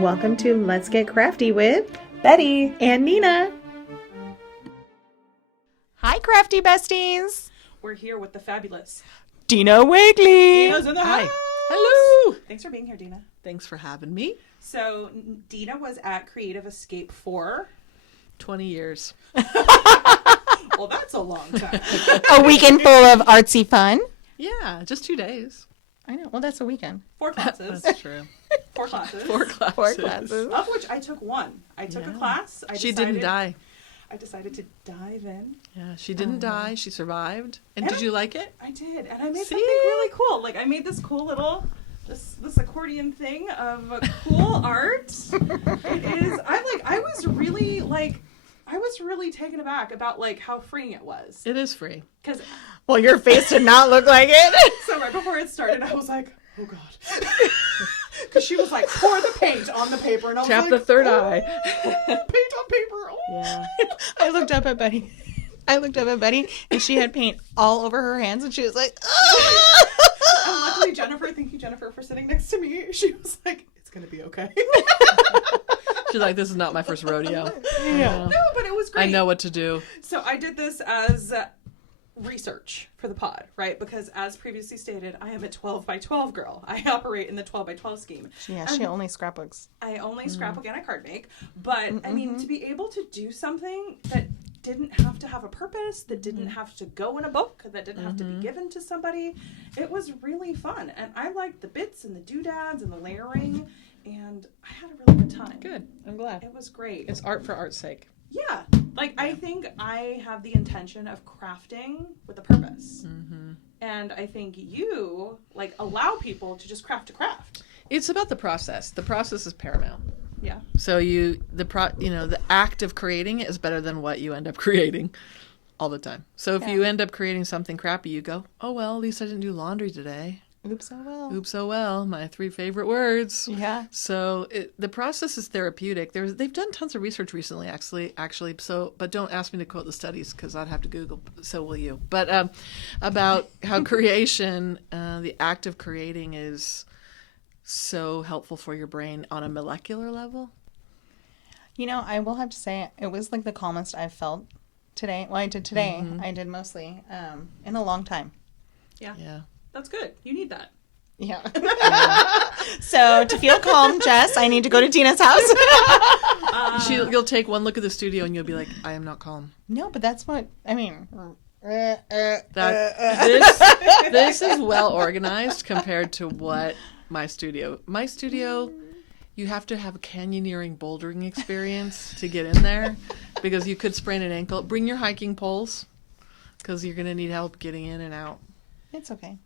Welcome to Let's Get Crafty with Betty and Nina. Hi, crafty besties. We're here with the fabulous Dina Wakley. Dina's in the Hi. house. Hello. Thanks for being here, Dina. Thanks for having me. So Dina was at Creative Escape for 20 years. well, that's a long time. A weekend full of artsy fun. Yeah, just 2 days. I know. Well, that's a weekend. 4 classes. That's true. 4 classes. 4 classes. 4 classes. Of which I took one. I took a class. She didn't die. I decided to dive in. Yeah, she didn't die. She survived. And did you like it? I did, and I made something really cool. Like I made this cool little this accordion thing of cool art. It is. I was really taken aback about like how freeing it was. It is free. Because Well, your face did not look like it. so right before it started, I was like, oh god, because she was like, pour the paint on the paper, and I was Tap like, the third eye. paint on paper. Oh. Yeah. I looked up at Betty. And she had paint all over her hands, and she was like, And luckily, Jennifer, thank you, Jennifer, for sitting next to me. She was like, it's gonna be okay. She's like, this is not my first rodeo. Yeah. No, but it was great. I know what to do. So I did this as research for the pod, right? Because as previously stated, I am a 12 by 12 girl. I operate in the 12 by 12 scheme. Yeah, she only scrapbooks. I only scrapbook and I card make. But I mean, to be able to do something that didn't have to have a purpose, that didn't have to go in a book, that didn't have to be given to somebody, it was really fun. And I liked the bits and the doodads and the layering, and I had a really good time. Good. I'm glad. It was great. It's art for art's sake. Yeah. Like, I think I have the intention of crafting with a purpose. Mm-hmm. And I think you, like, allow people to just craft to craft. It's about the process. The process is paramount. Yeah. So the act of creating is better than what you end up creating all the time. So if you end up creating something crappy, you go, oh, well, at least I didn't do laundry today. Oops, oh well. Oops, oh well, my 3 favorite words. Yeah. So the process is therapeutic. They've done tons of research recently, actually. So, but don't ask me to quote the studies because I'd have to Google. So will you? But about how creation, the act of creating, is so helpful for your brain on a molecular level. You know, I will have to say it was like the calmest I've felt today. Well, I did today. I did mostly in a long time. Yeah. Yeah. That's good. You need that. Yeah. So to feel calm, Jess, I need to go to Dina's house. You'll take one look at the studio and you'll be like, I am not calm. No, but that's what I mean. This is well organized compared to what my studio, you have to have a canyoneering bouldering experience to get in there because you could sprain an ankle. Bring your hiking poles because you're going to need help getting in and out. It's okay.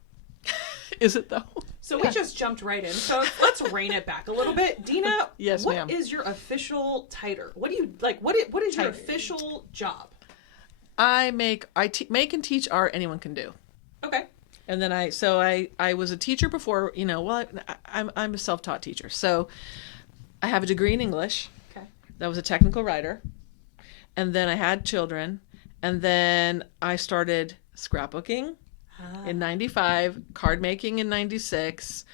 Is it though? So we just jumped right in. So let's rein it back a little bit. Dina, Yes, what ma'am. is your official title? What do you like? What is your official job? I make and teach art anyone can do. Okay. And then I was a teacher before, I'm a self-taught teacher. So I have a degree in English. Okay. That was a technical writer. And then I had children. And then I started scrapbooking in 95, card making in 96,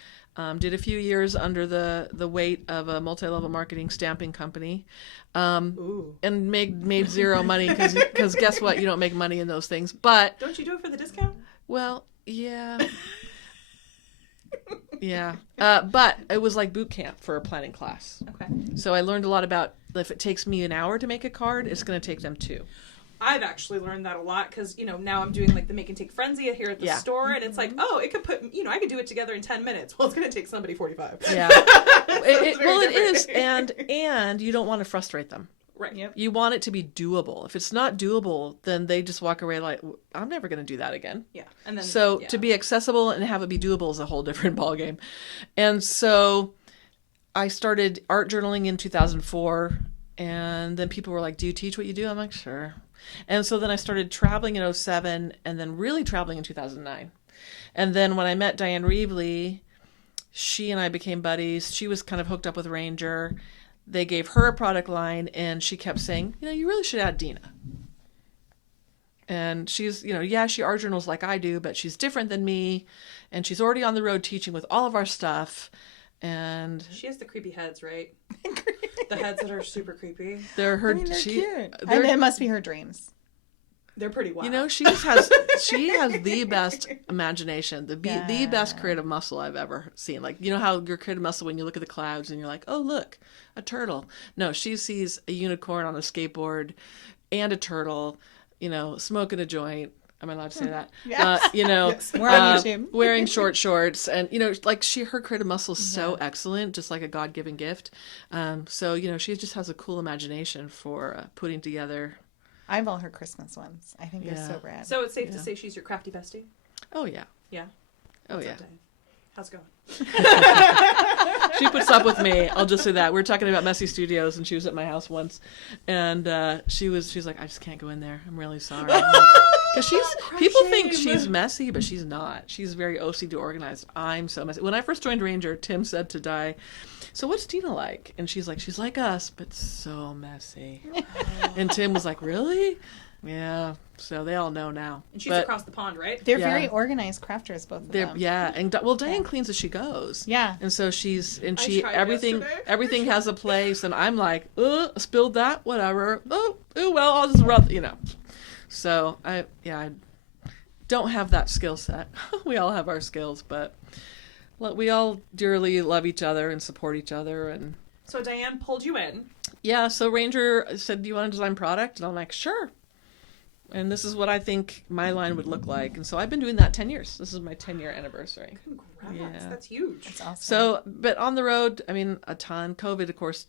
did a few years under the weight of a multi-level marketing stamping company, and made zero money because guess what? You don't make money in those things. But Don't you do it for the discount? well, yeah. Yeah. But it was like boot camp for a planning class. Okay. So I learned a lot about if it takes me an hour to make a card, it's going to take them 2. I've actually learned that a lot because, now I'm doing like the make and take frenzy here at the store, and it's like, oh, it could put, I could do it together in 10 minutes. Well, it's going to take somebody 45. Yeah. It is. And you don't want to frustrate them. Right. Yep. You want it to be doable. If it's not doable, then they just walk away like, I'm never going to do that again. Yeah. And then to be accessible and have it be doable is a whole different ballgame. And so I started art journaling in 2004, and then people were like, do you teach what you do? I'm like, sure. And so then I started traveling in 2007 and then really traveling in 2009. And then when I met Diane Reevely, she and I became buddies. She was kind of hooked up with Ranger. They gave her a product line and she kept saying, you really should add Dena. And she's, yeah, she art journals like I do, but she's different than me. And she's already on the road teaching with all of our stuff. And she has the creepy heads, right? The heads that are super creepy. They're her. They're cute. They're, It must be her dreams. They're pretty wild. She has the best imagination, the best creative muscle I've ever seen. Like, how your creative muscle, when you look at the clouds and you're like, oh, look, a turtle. No, she sees a unicorn on a skateboard and a turtle, smoking a joint. Am I allowed to say that? Yes. Yes. We're on YouTube. Wearing short shorts, and her creative muscle is so excellent, just like a God-given gift. So she just has a cool imagination for putting together. I have all her Christmas ones. I think they're so rad. So it's safe to say she's your crafty bestie? Oh yeah. Yeah. Oh yeah. How's it going? She puts up with me. I'll just say that. We were talking about Messy Studios, and she was at my house once, and she's like, I just can't go in there. I'm really sorry. Because people think she's messy, but she's not. She's very OCD organized. I'm so messy. When I first joined Ranger, Tim said to Di, so what's Dina like? And she's like us, but so messy. And Tim was like, really? Yeah. So they all know now. And she's across the pond, right? They're very organized crafters, both of them. Yeah. And Diane cleans as she goes. Yeah. And so everything has a place. And I'm like, spilled that, whatever. Oh, well, I'll just rub, So I don't have that skill set. We all have our skills, but we all dearly love each other and support each other. And so Diane pulled you in. Yeah. So Ranger said, do you want to design product? And I'm like, sure. And this is what I think my line would look like. And so I've been doing that 10 years. This is my 10-year anniversary. Congrats. Yeah. That's huge. That's awesome. So, but on the road, a ton. COVID, of course,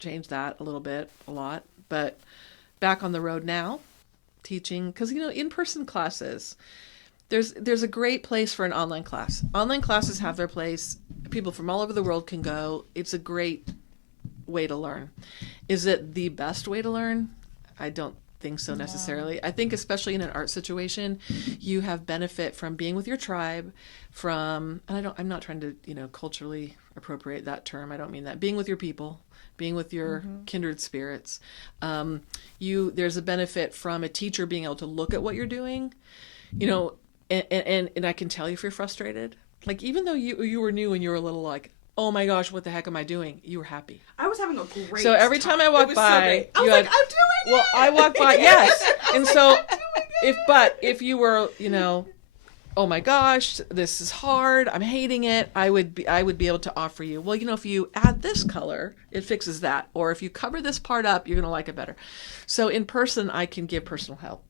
changed that a lot. But back on the road now, teaching, because in-person classes, there's a great place for an online class. Online classes have their place. People from all over the world can go. It's a great way to learn. Is it the best way to learn? I don't think so necessarily. I think especially in an art situation, you have benefit from being with your tribe, and I'm not trying to culturally appropriate that term. I don't mean that. Being with your people, being with your kindred spirits. There's a benefit from a teacher being able to look at what you're doing, and I can tell you if you're frustrated. Like, even though you were new and you were a little like, oh my gosh, what the heck am I doing? You were happy. I was having a great So every time I walk by, I was like, I'm doing it. Well, I walk by, yes. And so if you were, oh my gosh, this is hard, I'm hating it, I would be able to offer you, well, if you add this color, it fixes that. Or if you cover this part up, you're going to like it better. So in person, I can give personal help.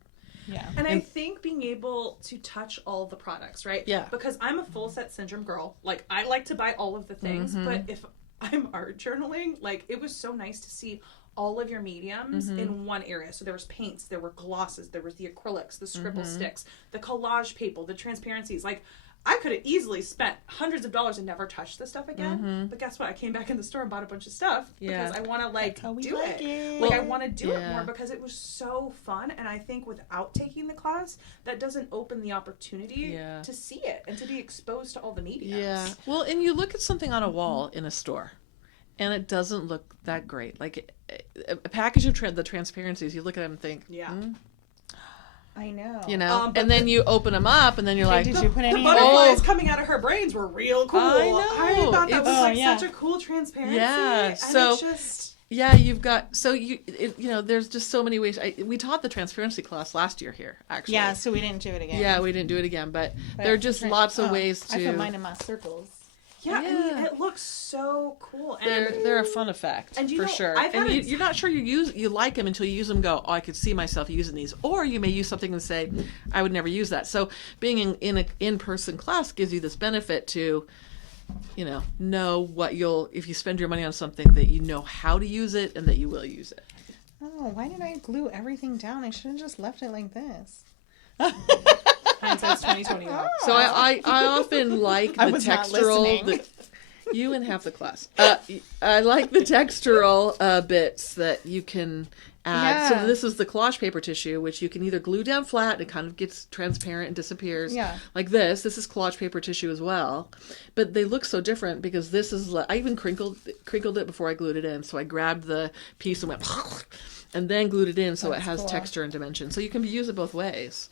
Yeah. And I think being able to touch all the products, right? Yeah. Because I'm a full set syndrome girl. Like, I like to buy all of the things, but if I'm art journaling, like, it was so nice to see all of your mediums in one area. So there was paints, there were glosses, there was the acrylics, the scribble sticks, the collage paper, the transparencies. Like, I could have easily spent hundreds of dollars and never touched this stuff again. But guess what? I came back in the store and bought a bunch of stuff because I want to do it. Like, I want to do it more because it was so fun. And I think without taking the class, that doesn't open the opportunity to see it and to be exposed to all the mediums. Yeah. Well, and you look at something on a wall in a store, and it doesn't look that great. Like a package of the transparencies, you look at them and think, I know. and then you open them up, and then you're like, did you put any? The butterflies coming out of her brains were real cool. I know. I thought that was such a cool transparency. Yeah. And So it's just... yeah, you've got there's just so many ways. We taught the transparency class last year here, actually. Yeah, so we didn't do it again. Yeah, we didn't do it again, but there are just lots of ways to. I put mine in my circles. Yeah, and it looks so cool. And they're a fun effect, and for sure. And you're not sure you like them until you use them and go, oh, I could see myself using these. Or you may use something and say, I would never use that. So being in an in-person class gives you this benefit to, know what if you spend your money on something, that you know how to use it and that you will use it. Oh, why did I glue everything down? I should have just left it like this. Hindsight's 2020. So I often like the textural. You and half the class. I like the textural bits that you can add. Yeah. So this is the collage paper tissue, which you can either glue down flat and it kind of gets transparent and disappears. Yeah. Like this. This is collage paper tissue as well. But they look so different because this is. I even crinkled it before I glued it in. So I grabbed the piece and went. and then glued it in so That's it has cool. texture and dimension. So you can use it both ways.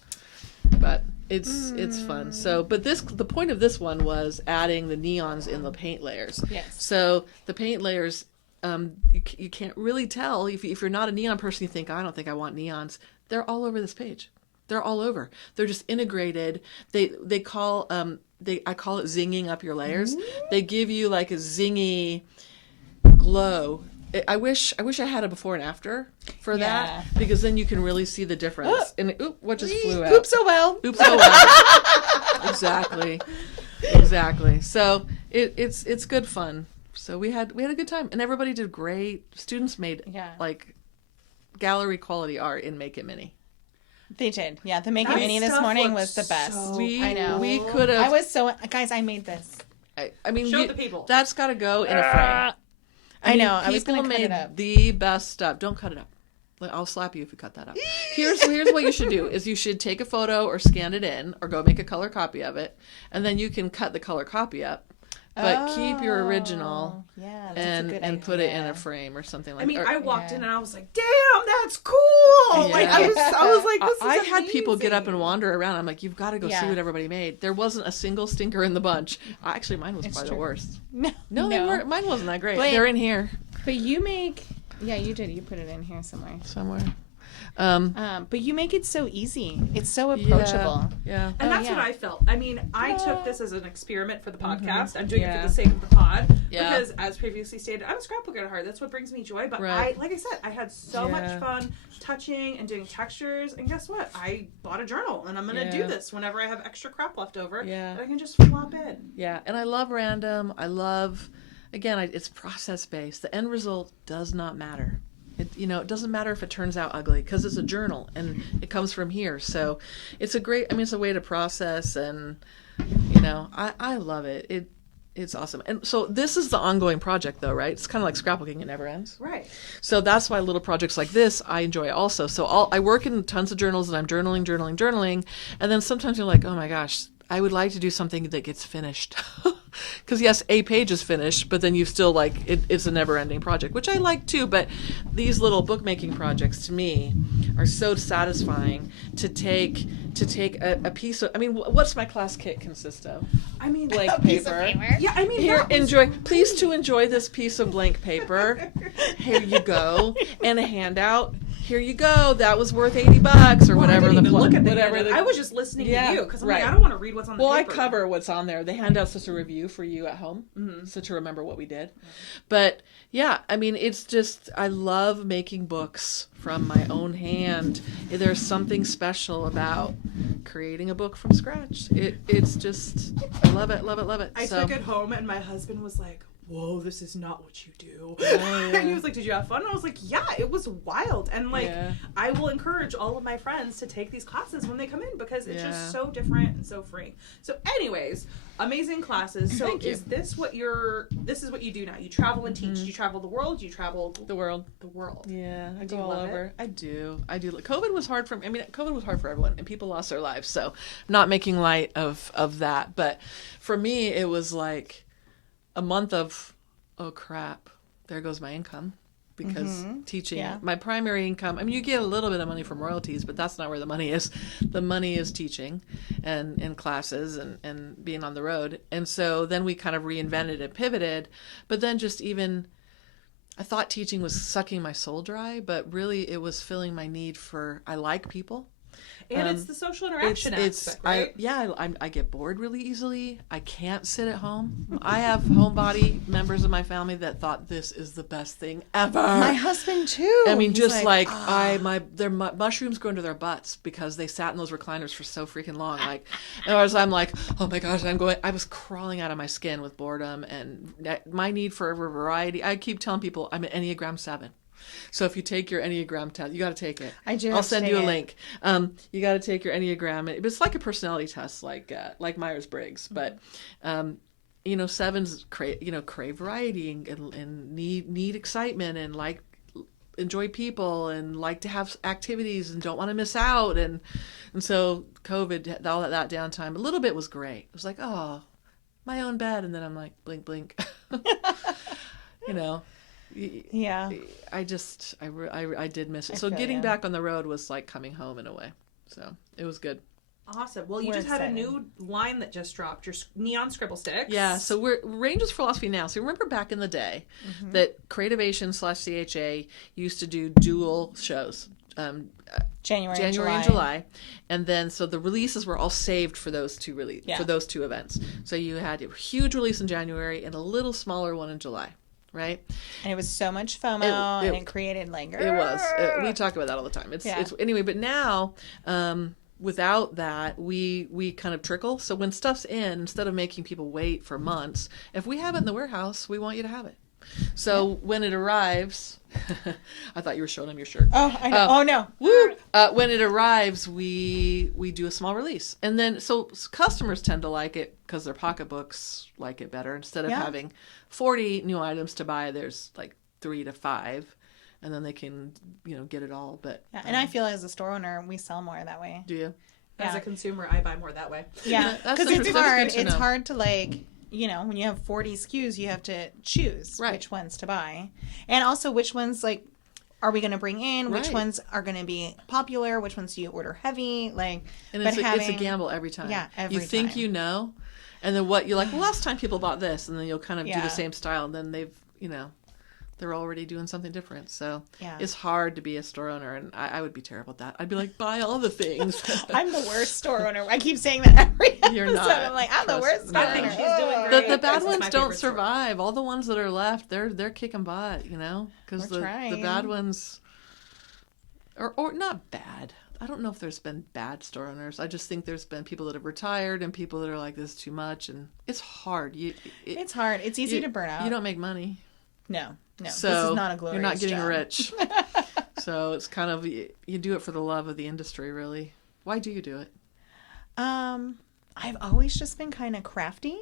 But it's fun. So, but the point of this one was adding the neons in the paint layers. Yes. So the paint layers, you can't really tell if you're not a neon person. You think, I don't think I want neons. They're all over this page. They're all over. They're just integrated. I call it zinging up your layers. They give you like a zingy glow. I wish I had a before and after for that, because then you can really see the difference. And what just flew out? Oops, oh well. Oops, oh well. Exactly. So it's good fun. So we had a good time, and everybody did great. Students made like gallery quality art in Make It Mini. They did. Yeah, the Make It Mini this morning was the best. I know. We could have. I was so guys. I made this. I mean, Show the people. That's got to go in a frame. I know. I was going to cut made it up. the best stuff. Don't cut it up. I'll slap you if you cut that up. Here's what you should do: is you should take a photo or scan it in, or go make a color copy of it, and then you can cut the color copy up, but keep your original. Yeah, that's a good and put it in idea. a frame or something like. I mean, or, I walked yeah. in and I was like, "Damn, that's cool!" Yeah. Like I was like, "This is I had people get up and amazing." wander around. I'm like, you've got to go see Yeah. what everybody made. There wasn't a single stinker in the bunch. Actually, mine was probably the true. worst. No, No, they weren't. Mine wasn't that great. But- They're in here But you make. Yeah, you did. You put it in here somewhere. somewhere. But you make it so easy. It's so approachable. Yeah. And Oh, that's yeah. what I felt. I mean, I took this as an experiment for the podcast. I'm doing it Yeah. for the sake of the pod. Yeah. Because, as previously stated, I'm a scrapbooker at heart. That's what brings me joy. But Right. like I said, I had so Yeah. much fun touching and doing textures. And guess what? I bought a journal. And I'm going to Yeah. do this whenever I have extra crap left over. Yeah. That I can just flop in. Yeah, and I love random. I love, again, it's process based. The end result does not matter. It doesn't matter if it turns out ugly, because it's a journal and it comes from here. So it's a way to process, and I love it. It's awesome. And so this is the ongoing project though, right? It's kind of like scrapbooking. It never ends. Right. So that's why little projects like this I enjoy also. So I work in tons of journals, and I'm journaling. And then sometimes you're like, oh my gosh, I would like to do something that gets finished. Because yes, a page is finished, but then you still it's a never-ending project, which I like too. But these little bookmaking projects to me are so satisfying to take a piece of. I mean, what's my class kit consist of? I mean, Blank Piece of paper. paper. yeah, I mean, Here, that was enjoy. Please to enjoy this piece of blank paper. Here you go, and a handout. Here you go. That was worth $80 or whatever. I didn't even pl- look at the whatever handout. the- I was just listening Yeah, to you because I'm right. like, I don't want to read what's on the Well, I paper. cover what's on there. The handout's just a review for you at home, so to remember what we did. But yeah, I mean, it's just, I love making books from my own hand. There's something special about creating a book from scratch. It's just, I love it, love it, love it. I took it home and my husband was like, whoa, this is not what you do. yeah. And he was like, did you have fun? And I was like, yeah, it was wild. And like, Yeah. I will encourage all of my friends to take these classes when they come in because it's Yeah. just so different and so free. So anyways, amazing classes. So Thank you. is this what this is what you do now? You travel and teach. You travel the world. You travel The world. the world. Yeah, I Do go you all love over. I do. COVID was hard for me. I mean, COVID was hard for everyone, and people lost their lives. So, not making light of that, but for me, it was like a month of, oh crap, there goes my income, because teaching, Yeah. my primary income. I mean, you get a little bit of money from royalties, but that's not where the money is. The money is teaching, and in classes, and being on the road. And so then we kind of reinvented and pivoted, but then just even. I thought teaching was sucking my soul dry, but really it was filling my need for, I like people. And it's the social interaction aspect, right? I get bored really easily. I can't sit at home. I have homebody members of my family that thought this is the best thing ever. My husband too. I mean, He's just like "Ah." mushrooms go into their butts because they sat in those recliners for so freaking long. Like, and I'm like, oh my gosh, I was crawling out of my skin with boredom and my need for variety. I keep telling people I'm an Enneagram 7. So if you take your Enneagram test, you got to take it. I do. I'll send you a link. You got to take your Enneagram. It's like a personality test, like Myers-Briggs, but. Sevens crave variety and need excitement and like enjoy people and like to have activities and don't want to miss out and so COVID, all that downtime, a little bit was great. It was like, oh, my own bed, and then I'm like, blink, blink. Yeah. I did miss it. I So feel getting ya. back on the road was like coming home in a way. So it was good. Awesome. Well, you We're just had a excited. new line that just dropped. Your neon scribble sticks. Yeah, so we're Rangers Philosophy now. So remember back in the day that Creativation/CHA used to do dual shows, January and July, and then so the releases were all saved for those two for those two events. So you had a huge release in January and a little smaller one in July, right? And it was so much FOMO, and it created like... It was. We talk about that all the time. It's anyway, but now without that, we kind of trickle. So when stuff's in, instead of making people wait for months, if we have it in the warehouse, we want you to have it. So when it arrives, I thought you were showing them your shirt. Oh, I know. Oh, no. Woo! When it arrives, we do a small release, and then so customers tend to like it because their pocketbooks like it better. Instead of having 40 new items to buy, there's like 3 to 5, and then they can get it all. But Yeah, and I feel as a store owner, we sell more that way. do you? As a consumer, I buy more that way. Yeah, That's because it's interesting. hard. That's good to It's know. hard to like, when you have 40 SKUs, you have to choose which ones to buy, and also which ones like are we going to bring in, which ones are going to be popular, which ones do you order heavy, like. And but it's a gamble every time. Yeah, every you think time. you know, and then what you're like. Well, last time people bought this, and then you'll kind of do Yeah. the same style, and then they've they're already doing something different. So Yeah. it's hard to be a store owner, and I would be terrible at that. I'd be like, buy all the things. I'm the worst store owner. I keep saying that every episode. You're not. I'm like, I'm the Trust worst me. store I think owner. she's doing Ugh. great. The bad This is ones my don't favorite store. survive. All the ones that are left, they're kicking butt, because We're the trying. bad ones or not bad. I don't know if there's been bad store owners. I just think there's been people that have retired and people that are like, this is too much, and it's hard. It's hard. It's easy to burn out. You don't make money. No. So This is not a glorious you're not getting job. rich. So it's kind of, you do it for the love of the industry, really. Why do you do it? I've always just been kind of crafty.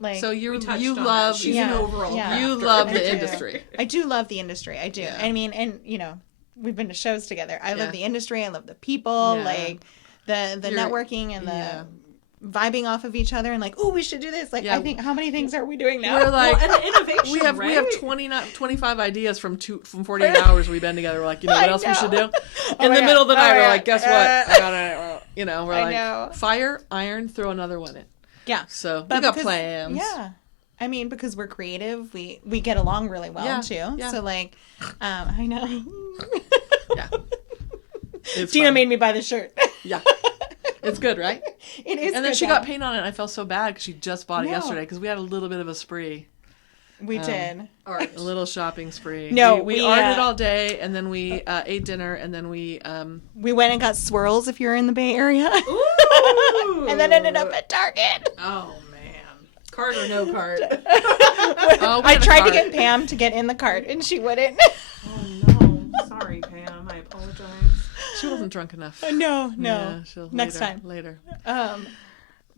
Like, So you touched you on love that. She's Yeah. an overall Yeah. you crafter. love I the do. industry. I do love the industry. I do. Yeah. I mean, and we've been to shows together. I Yeah. love the industry. I love the people. Yeah. Like the You're- networking and the yeah. vibing off of each other and like, oh, we should do this. Like, Yeah. I think how many things are we doing now? We're like, Well, and the innovation, we have right? 25 ideas from 48 hours we've been together. We're like, what I else we should do? know. Oh In my the God. middle of the Oh night, my we're God. like, guess what? I got it. We're I like, know. fire, iron, throw another one in. Yeah. So But we got because- plans. Yeah. I mean, because we're creative, we get along really well Yeah, too. yeah. So like, I know. Yeah. It's Dina fun. made me buy the shirt. Yeah. It's good, right? It is. And then good, she though. got paint on it, and I felt so bad because she just bought it No. yesterday because we had a little bit of a spree. We did. Art. A little shopping spree. No, we we, arted all day, and then we ate dinner, and then we We went and got swirls if you're in the Bay Area. Ooh. And then ended up at Target. Oh man, cart or no cart? oh, we I had a tried to cart. get Pam to get in the cart and she wouldn't. Oh no, sorry Pam, I apologize. She wasn't drunk enough. No. Yeah, she'll Next later, time. Later.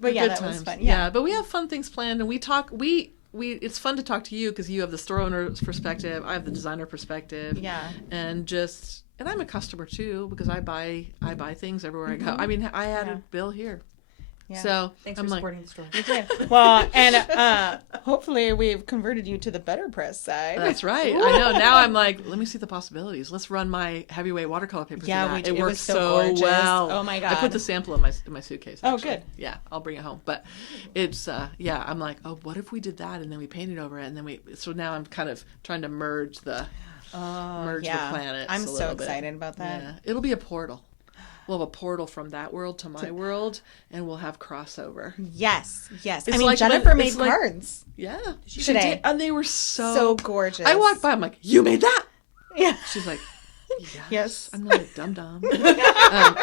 But yeah, Good that times. was fun. Yeah, Yeah. but we have fun things planned, and we talk. We it's fun to talk to you because you have the store owner's perspective. I have the designer perspective. Yeah. And I'm a customer too because I buy things everywhere I go. I mean, I had Yeah. a bill here. Yeah. So Thanks I'm for like, supporting the store. Well, and hopefully we've converted you to the better press side. that's right. I know. Now I'm like, let me see the possibilities. Let's run my heavyweight watercolor paper. Yeah, through we that. did. It It worked was so so gorgeous. well. Oh my I God. put the sample in my suitcase. Oh, actually. good. Yeah, I'll bring it home. But it's yeah. I'm like, oh, what if we did that and then we painted over it and then so now I'm kind of trying to merge the planets. I'm a so little bit. excited about that. Yeah, it'll be a portal. We'll have a portal from that world to my world, and we'll have crossover. Yes. It's I mean, like Jennifer when- made it's like- cards. Yeah, she Today. did, and they were So gorgeous. I walked by. I'm like, you made that? Yeah. She's like, yes. Yes. I'm not a dum dum.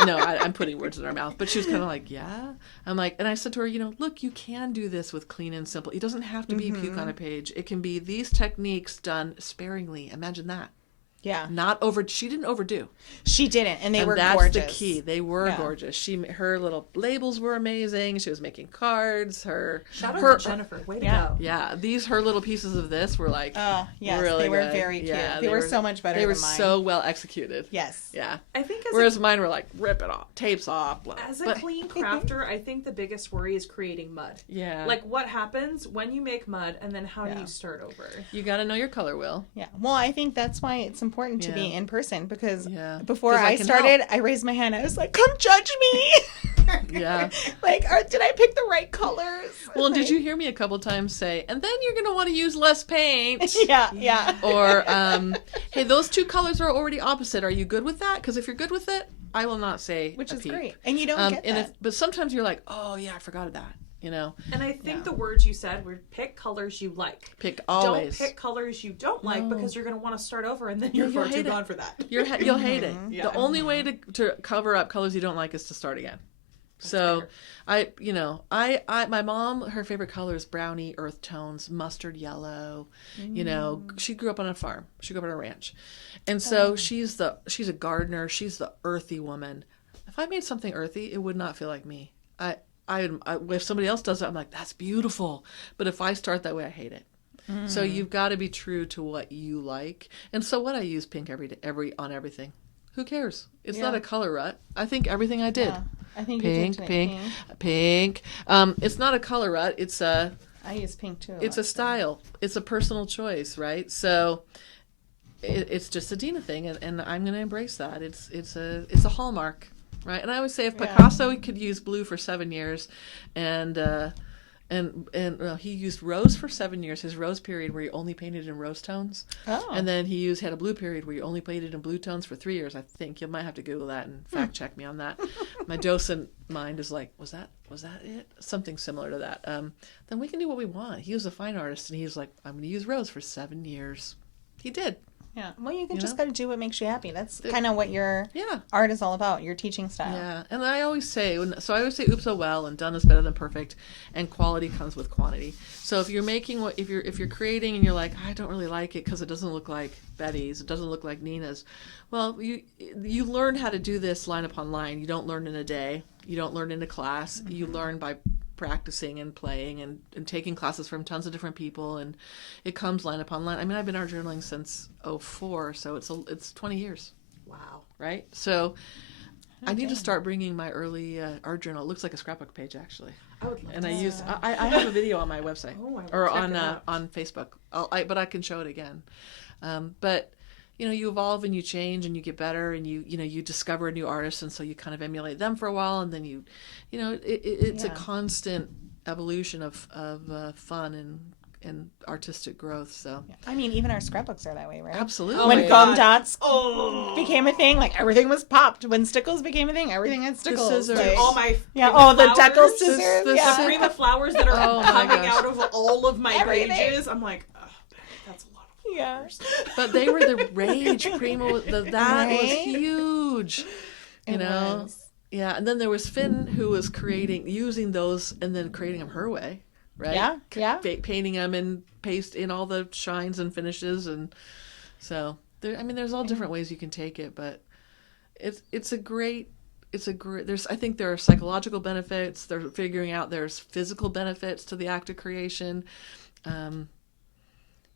No, I'm putting words in her mouth, but she was kind of like, yeah. I'm like, and I said to her, look, you can do this with clean and simple. It doesn't have to be puke on a page. It can be these techniques done sparingly. Imagine that. Yeah. She didn't overdo. She didn't, and they were that's gorgeous. the key. They were Yeah. gorgeous. Her little labels were amazing. She was making cards. Shout out to Jennifer. Way to go. Yeah, her little pieces of this were like yes, really they were good. very cute. Yeah, they were so much better They were than mine. so well executed. Yes. Yeah. I think whereas mine were like rip it off, tapes off. As a clean crafter, I think the biggest worry is creating mud. Yeah. Like what happens when you make mud and then how do you start over? You got to know your color wheel. Yeah. Well, I think that's why it's important to be in person because before 'Cause I I can started, help. I raised my hand. I was like, "Come judge me." Yeah. Like, did I pick the right colors? Well, did you hear me a couple times say, and then you're going to want to use less paint? Yeah. Or, hey, those two colors are already opposite. Are you good with that? Because if you're good with it, I will not say Which a is peep. great. And you don't get that. But sometimes you're like, oh, yeah, I forgot of that. You know? And I think the words you said were pick colors you like. Pick always. Don't pick colors you don't like because you're going to want to start over and then you're far too gone for that. You'll hate it. Yeah. The only way to cover up colors you don't like is to start again. So my mom, her favorite color is brownie, earth tones, mustard yellow. You know, she grew up on a farm. She grew up on a ranch. And so she's a gardener. She's the earthy woman. If I made something earthy, it would not feel like me. If somebody else does it, I'm like, that's beautiful. But if I start that way, I hate it. So you've got to be true to what you like. And so what I use pink on everything. Who cares? It's not a color rut. I think everything I did. Yeah. I think pink. It's not a color rut. It's I use pink too. It's a style. It's a personal choice, right? So it's just a Dina thing, and I'm going to embrace that. It's a hallmark. Right, and I always say if Picasso could use blue for 7 years, and he used rose for 7 years, his rose period where he only painted in rose tones, and then he had a blue period where he only painted in blue tones for 3 years. I think you might have to Google that and fact check me on that. My docent mind is like, was that it? Something similar to that. Then we can do what we want. He was a fine artist, and he was like, I'm going to use rose for 7 years. He did. Yeah. Well, you just got to do what makes you happy. That's kind of what your art is all about, your teaching style. Yeah. And I always say, oops, oh well, and done is better than perfect, and quality comes with quantity. So if you're making if you're creating and you're like, I don't really like it because it doesn't look like Betty's, it doesn't look like Nina's. Well, you learn how to do this line upon line. You don't learn in a day. You don't learn in a class. You learn by practicing and playing and taking classes from tons of different people, and it comes line upon line. I mean, I've been art journaling since 2004, so it's 20 years. Wow. Right? So I need to start bringing my early art journal. It looks like a scrapbook page, actually. I would love and to. I have a video on my website or on Facebook. But I can show it again. But you evolve and you change and you get better, and you discover a new artist, and so you kind of emulate them for a while, and then it's a constant evolution of fun and artistic growth. So I mean, even our scrapbooks are that way, right? Absolutely. When foam dots became a thing, like everything was popped. When stickles became a thing, everything had stickles. The scissors. Like, all my the deckle flowers, scissors. the prima flowers that are coming gosh. out of all of my Everything. pages. I'm like, oh, that's a lot of flowers. But they were the rage. Primo, that was huge. It was. Yeah, and then there was Finn, who was using those and then creating them her way, right? Yeah. Painting them and paste in all the shines and finishes, and so there's all different ways you can take it, but it's a great. I think there are psychological benefits. They're figuring out there's physical benefits to the act of creation.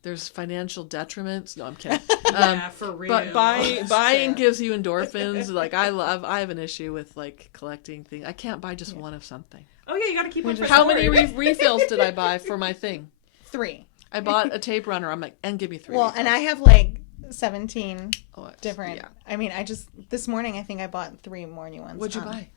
There's financial detriments. No, I'm kidding. Yeah, for real. But buying gives you endorphins. Like I have an issue with like collecting things. I can't buy just one of something. Oh yeah, you got to keep one for How many storage. refills did I buy for my thing? 3. I bought a tape runner. I'm like, and give me 3. Well, refills. and I have like 17 different. Yeah. I mean, this morning I think I bought 3 more new ones. What'd you buy?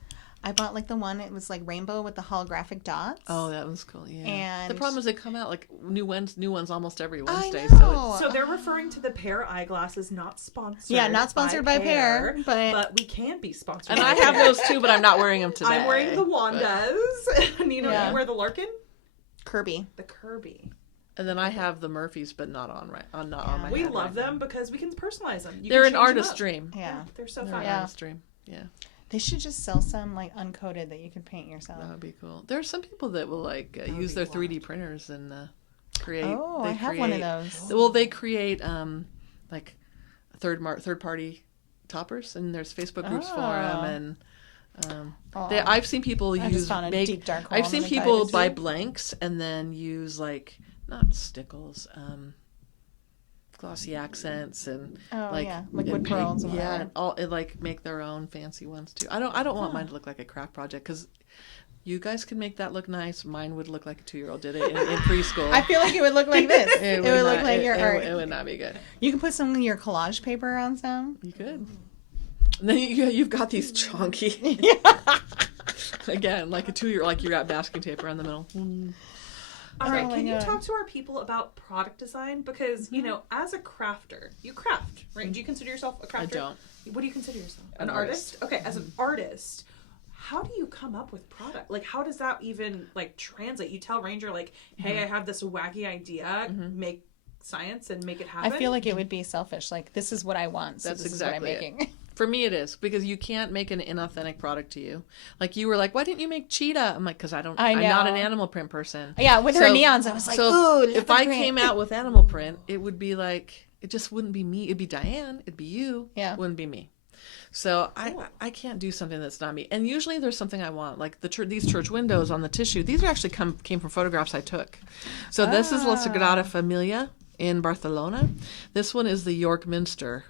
I bought like the one, it was like rainbow with the holographic dots. Oh, that was cool. Yeah. And the problem is they come out like new ones almost every Wednesday. I know. So they're referring to the Pear eyeglasses, not sponsored. Yeah, not sponsored by Pear, but we can be sponsored. And by I have Pear. those too, but I'm not wearing them today. I'm wearing the Wandas. Nina, Yeah. you wear the Larkin, Kirby. the Kirby. And then I have the Murphys, but not on my. We head love right them now. because we can personalize them. You They're can an change them artist up. dream. Yeah. They're so They're fun. an artist dream. Yeah. They should just sell some like uncoated that you can paint yourself. That would be cool. There are some people that will like use their 3D printers and create. Oh, they I have one of those. Well, they create like third party toppers, and there's Facebook groups for Oh. them, and I've seen people I just found a deep dark hole. I've seen people buy blanks and then use like not stickles, glossy accents and liquid pearls. And yeah, and all and like make their own fancy ones too. I don't want mine to look like a craft project because you guys can make that look nice. Mine would look like a 2-year-old did it in preschool. I feel like it would look like this. It would look like your art. It would not be good. You can put some of your collage paper on some. You could. And then you've got these chunky. Again, like a 2-year, like you got masking tape around the middle. All right, Oh my can you God. talk to our people about product design? Because, you know, as a crafter, you craft, right? Do you consider yourself a crafter? I don't. What do you consider yourself? An artist. Okay, as an artist, how do you come up with product? Like, how does that even, like, translate? You tell Ranger, like, hey, I have this wacky idea, make science and make it happen? I feel like it would be selfish. Like, this is what I want, so That's this exactly is what I'm making. For me, it is because you can't make an inauthentic product to you. Like you were like, "Why didn't you make cheetah?" I'm like, "Because I'm not an animal print person." Yeah, with her neons, I was like, "Ooh, if I came out with animal print, it would be like it just wouldn't be me. It'd be Diane. It'd be you. Yeah, it wouldn't be me. So I can't do something that's not me. And usually there's something I want, like these church windows on the tissue. These are actually came from photographs I took. So this is La Sagrada Familia in Barcelona. This one is the York Minster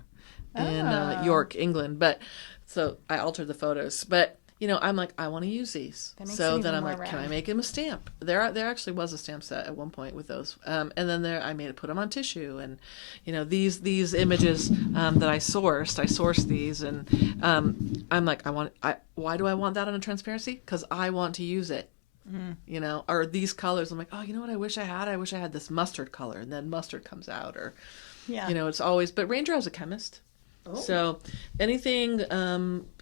in York, England. But so I altered the photos. But you know, I'm like, I want to use these. So then I'm like, can I make him a stamp? There actually was a stamp set at one point with those. And then I put them on tissue. And, you know, these images that I sourced these. And I'm like, why do I want that on a transparency? Because I want to use it. You know, or these colors. I'm like, oh, you know what I wish I had? I wish I had this mustard color. And then mustard comes out. Or, you know, it's always, but Ranger is a chemist. Oh. So anything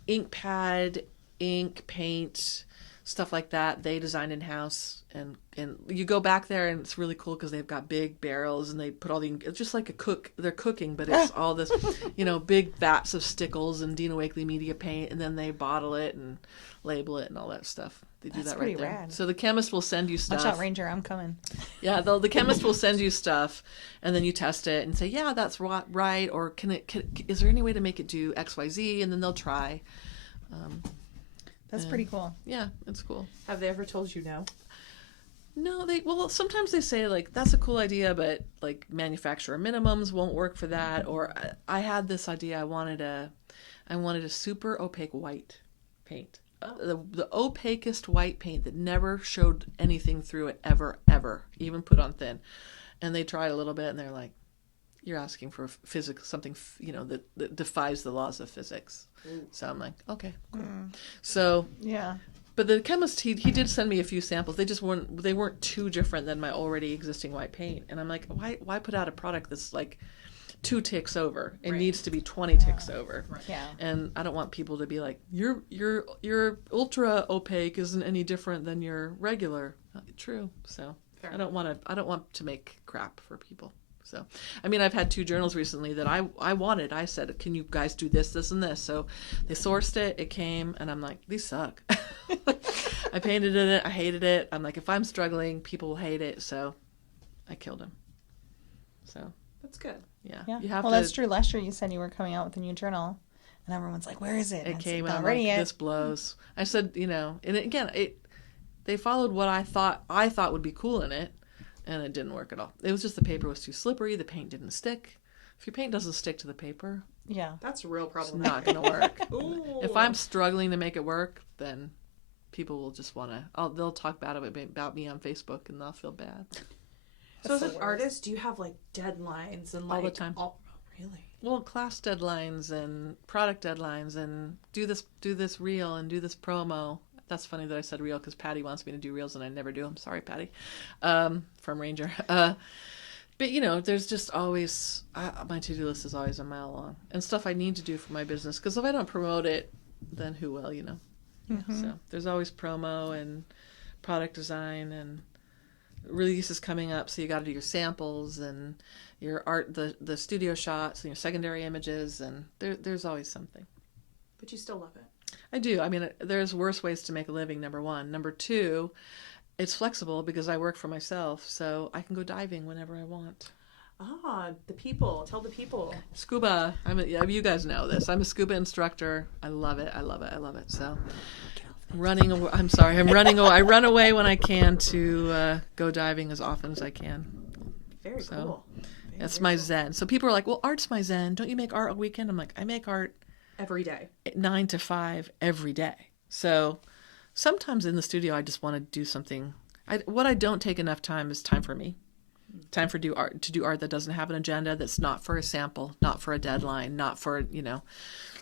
ink pad, ink, paint, stuff like that, they design in-house. And you go back there and it's really cool because they've got big barrels and they put all the, it's just like they're cooking, but it's all this, you know, big vats of stickles and Dina Wakley media paint, and then they bottle it and label it and all that stuff. They do that right there. Rad. So the chemist will send you stuff. Watch out, Ranger, I'm coming. Yeah, the chemist will send you stuff, and then you test it and say, yeah, that's right, or is there any way to make it do X, Y, Z? And then they'll try. That's pretty cool. Yeah, it's cool. Have they ever told you no? No, sometimes they say like that's a cool idea, but like manufacturer minimums won't work for that. Or I had this idea. I wanted a super opaque white paint. The opaquest white paint that never showed anything through it ever, even put on thin. And they tried a little bit, and they're like, "You're asking for physics, something you know that defies the laws of physics." So I'm like, "Okay, cool." So yeah. But the chemist, he did send me a few samples. They weren't too different than my already existing white paint. And I'm like, why put out a product that's like 2 ticks over? It needs to be 20 ticks over. Right. Yeah. And I don't want people to be like, your ultra opaque isn't any different than your regular. True. So fair. I don't want to make crap for people. So, I mean, I've had 2 journals recently that I wanted. I said, can you guys do this, this, and this? So they sourced it. It came, and I'm like, these suck. I painted in it. I hated it. I'm like, if I'm struggling, people will hate it. So I killed him. So that's good. Yeah. You have that's true. Last year you said you were coming out with a new journal, and everyone's like, where is it? It came out. Like, this blows. I said, you know, and again, they followed what I thought would be cool in it. And it didn't work at all. It was just the paper was too slippery. The paint didn't stick. If your paint doesn't stick to the paper, that's a real problem. It's not going to work. If I'm struggling to make it work, then people will just want to. They'll talk bad about me on Facebook, and they'll feel bad. So as an artist, do you have like deadlines and like all the time? Really? Well, class deadlines and product deadlines, and do this reel and do this promo. That's funny that I said reel because Patty wants me to do reels and I never do. I'm sorry, Patty, from Ranger. But, you know, there's just always, my to-do list is always a mile long. And stuff I need to do for my business because if I don't promote it, then who will, you know? Mm-hmm. So there's always promo and product design and releases coming up. So you got to do your samples and your art, the studio shots and your secondary images. And there's always something. But you still love it. I do. I mean, there's worse ways to make a living, number one. Number two, it's flexible because I work for myself, so I can go diving whenever I want. The people. Tell the people. Scuba. You guys know this. I'm a scuba instructor. I love it. I love it. I love it. So running away. I'm sorry. I'm running away. I run away when I can to go diving as often as I can. Very cool. That's my zen. So people are like, well, art's my zen. Don't you make art all weekend? I'm like, I make art every day. 9 to 5 every day. So sometimes in the studio, I just want to do something. What I don't take enough time is time for me. Time to do art that doesn't have an agenda, that's not for a sample, not for a deadline, not for,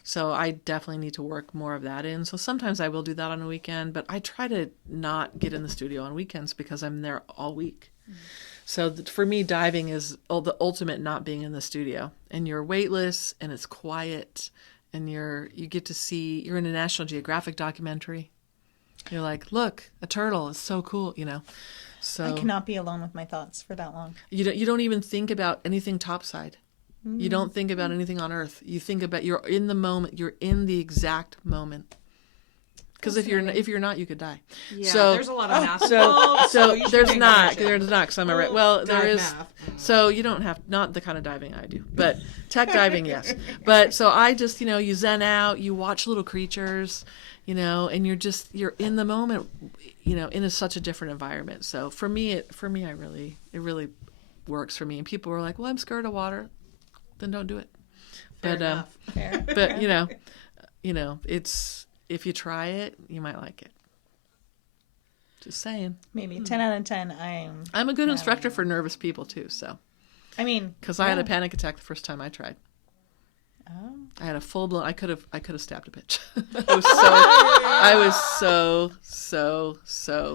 So I definitely need to work more of that in. So sometimes I will do that on a weekend, but I try to not get in the studio on weekends because I'm there all week. Mm-hmm. So for me, diving is the ultimate not being in the studio. And you're weightless and it's quiet and you get to see, you're in a National Geographic documentary. You're like, look, a turtle is so cool, So I cannot be alone with my thoughts for that long. You don't even think about anything topside. You don't think about anything on Earth. You think about, you're in the moment. You're in the exact moment. Because if you're not, you could die. Yeah, so, there's a lot of math. So there's not. Because I'm a well, there is. Math. So you don't have, not the kind of diving I do, but tech diving, yes. But so I just, you zen out, you watch little creatures, and you're in the moment, in such a different environment. So for me, it really works for me. And people were like, well, I'm scared of water. Then don't do it. Fair enough. But it's, if you try it, you might like it. Just saying. Maybe 10 out of 10. I'm a good instructor for nervous people too. So, because I had a panic attack the first time I tried. Oh. I had a full blown. I could have stabbed a bitch. I was so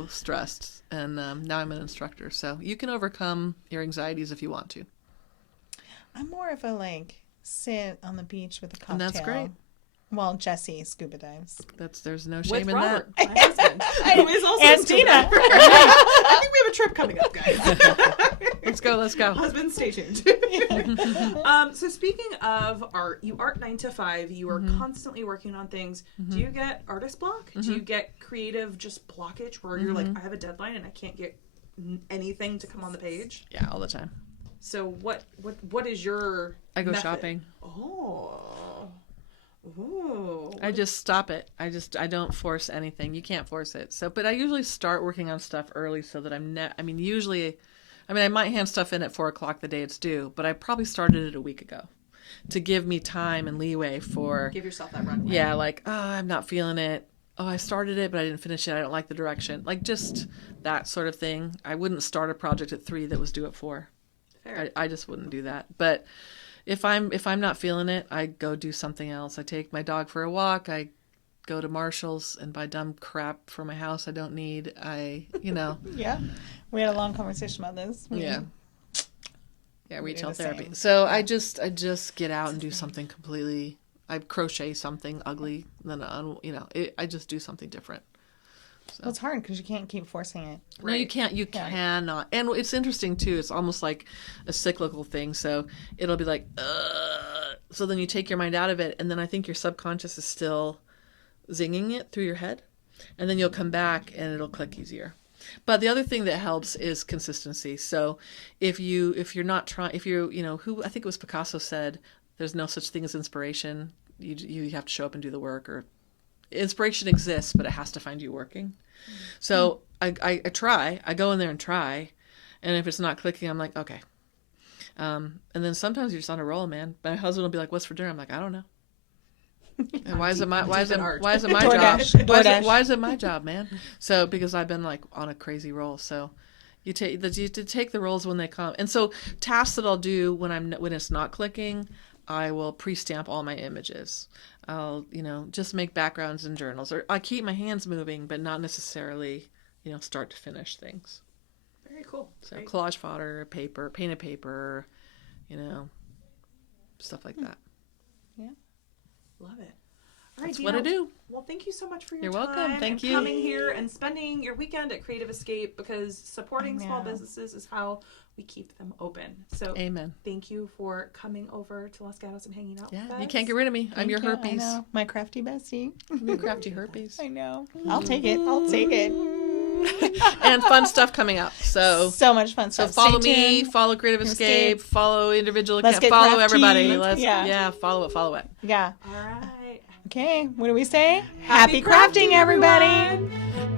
stressed, and now I'm an instructor. So you can overcome your anxieties if you want to. I'm more of a sit on the beach with a cocktail. And that's great. Well, Jesse scuba dives. There's no shame with in Robert, that. my husband, who is also and a scuba Dina. diver. I think we have a trip coming up, guys. Let's go. Husband, stay tuned. So speaking of art, you art 9 to 5. You are constantly working on things. Do you get artist block? Do you get creative just blockage where you're like, I have a deadline and I can't get anything to come on the page? Yeah, all the time. So what is your I go method? shopping. Oh. Ooh. I just stop it. I don't force anything. You can't force it. So, but I usually start working on stuff early so that I might hand stuff in at 4:00 the day it's due, but I probably started it a week ago to give me time and leeway for. Give yourself that runway. Yeah, I'm not feeling it. Oh, I started it, but I didn't finish it. I don't like the direction. Just that sort of thing. I wouldn't start a project at 3 that was due at 4. Fair. I just wouldn't do that. But if I'm not feeling it, I go do something else. I take my dog for a walk. I go to Marshall's and buy dumb crap for my house I don't need. Yeah. We had a long conversation about this. Yeah, retail therapy. Same. So I just get out and do something completely. I crochet something ugly, then I just do something different. So. Well, it's hard because you can't keep forcing it. No, you can't. You cannot. And it's interesting too. It's almost like a cyclical thing. So it'll be like, so then you take your mind out of it, and then I think your subconscious is still zinging it through your head, and then you'll come back and it'll click easier. But the other thing that helps is consistency. So if you're not trying, who I think it was Picasso said, there's no such thing as inspiration. You have to show up and do the work, or inspiration exists, but it has to find you working. So I try. I go in there and try, and if it's not clicking, I'm like, okay. And then sometimes you're just on a roll, man. My husband will be like, "What's for dinner?" I'm like, "I don't know." And why is it my job? Why is it my job, man? So because I've been on a crazy roll. So you take the rolls when they come. And so tasks that I'll do when it's not clicking, I will pre-stamp all my images. I'll, just make backgrounds in journals, or I keep my hands moving, but not necessarily, start to finish things. Very cool. So collage fodder, paper, painted paper, stuff like that. Yeah. Love it. All right, That's Dina, what I do. Well, thank you so much for your You're time. welcome. Thank you. Coming here and spending your weekend at Creative Escape, because supporting small businesses is how we keep them open. So Amen. Thank you for coming over to Los Gatos and hanging out with us. You can't get rid of me. I'm your herpes. I know. My crafty bestie. Your crafty herpes. I know. I'll take it. and fun stuff coming up. So much fun stuff. follow Stay me, tuned. follow Creative Escape, follow Individual Let's Camp, Get follow Crafty. everybody. Let's Yeah. follow it. Yeah. All right. Okay. What do we say? Happy crafting, everybody. everyone.